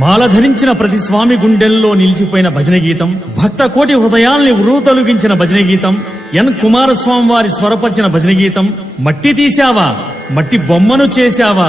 మాల ధరించిన ప్రతి స్వామి గుండెల్లో నిలిచిపోయిన భజన గీతం భక్త కోటి హృదయాల్ని ఉరుతొలగించిన భజన గీతం ఎన్ కుమారస్వామి వారి స్వరపరిచిన భజన గీతం మట్టి తీశావా మట్టి బొమ్మను చేశావా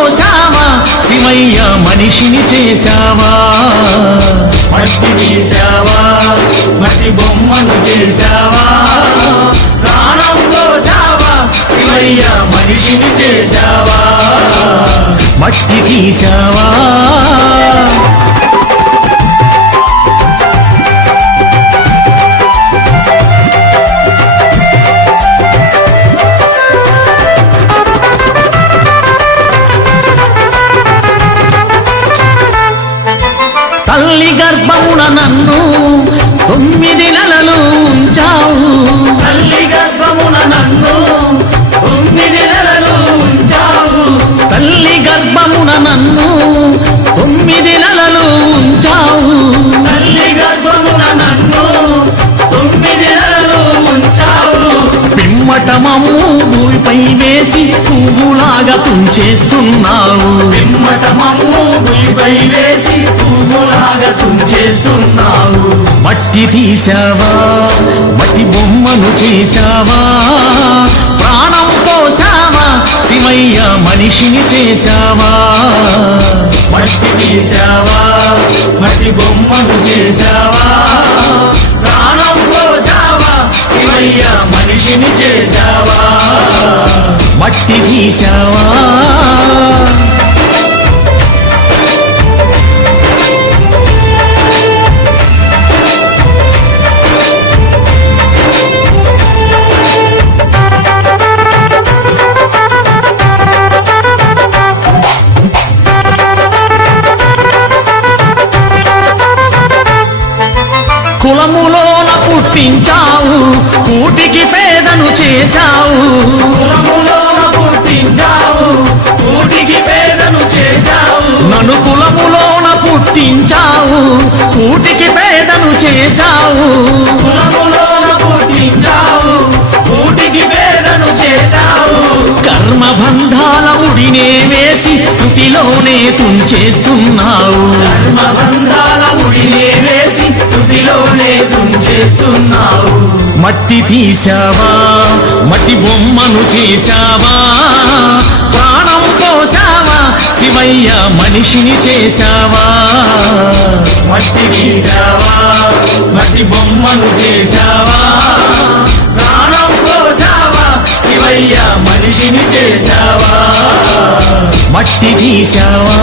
పోసావా శివయ్య మనిషిని చేశావా? మట్టి తీసావా మట్టి బొమ్మను చేశావా? ప్రాణం పోసావా శివయ్య మనిషిని చేశావా? మట్టి తీసావా గర్భమున నన్ను తొమ్మిది నెలలు ఉంచావు. తల్లి గర్భమున నన్ను తొమ్మిది నెలలు ఉంచావు. తల్లి గర్భమున నన్ను తొమ్మిది నెలలు ఉంచావు. తల్లి గర్భమున నన్ను తొమ్మిది నెలలు ఉంచావు. పిమ్మట మమ్ము భూమిపై వేసి పువ్వులాగా తుంచేస్తున్నావు. పిమ్మట మమ్ము భూమిపై వేసి పువ్వులాగా తుంచేస్తున్నావు. మట్టి తీసావా మట్టి బొమ్మను చేశావా? ప్రాణం పోసావా శివయ్య మనిషిని చేశావా? మట్టి తీసావా మట్టి బొమ్మను చేశావా? ప్రాణం పోసావా శివయ్య మనిషిని చేశావా? మట్టి తీసావా కులములోన పుట్టించావు కూటికి పేదను చేశావు. కులములోన పుట్టించావు కూటికి పేదను చేశావు. నన్ను కులములోన పుట్టించావు కూటికి పేదను చేశావు. కులములోన పుట్టించావు కూటికి పేదను చేశావు. కర్మబంధాల ముడినే వేసి తుటిలోనే తుంచేస్తున్నావు. కర్మబంధాల ముడినే వేసి తుటిలోనే తుంచేస్తున్నావు మట్టి తీసావా మట్టి బొమ్మను చేశావా? ప్రాణం పోసావా శివయ్య మనిషిని చేశావా? మట్టి తీసావా మట్టి బొమ్మను చేశావా? ప్రాణం పోసావా శివయ్య మనిషిని చేశావా? మట్టి తీసావా